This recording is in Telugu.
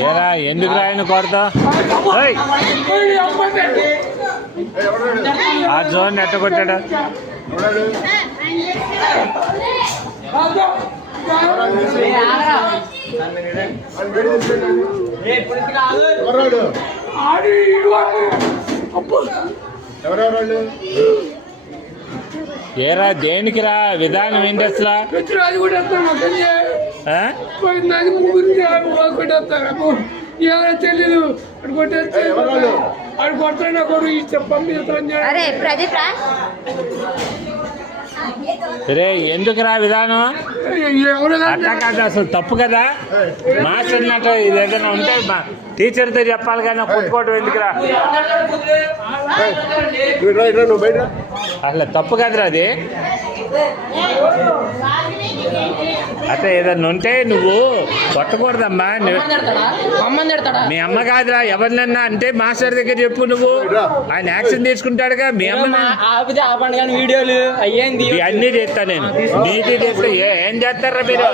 ఏరా ఎందుకు రాయను కొడతా ఆ జోన్ ఎట్ట కొట్టాడా ఏరా దేనికి రా విధానం ఏంటి అసలు తెలీదు అడు కొట్టా కొడు రే ఎందుకురా విధానం అట్లా కాదు అసలు తప్పు కదా మాస్టర్ అన్నట్టు ఇది ఏదైనా ఉంటే టీచర్తో చెప్పాలి కానీ కొట్టుకోవడం ఎందుకురా అసలు తప్పు కదరా అది అట్లా ఏదన్నా ఉంటే నువ్వు కొట్టకూడదమ్మా మీ అమ్మ కాదురా ఎవరినన్నా అంటే మాస్టర్ దగ్గర చెప్పు నువ్వు ఆయన యాక్షన్ తీసుకుంటాడుగా మీ అమ్మ వీడియోలు అయ్యేంది అన్నీ చేస్తా నేను నీటి చేస్తే ఏం చేస్తారా మీరు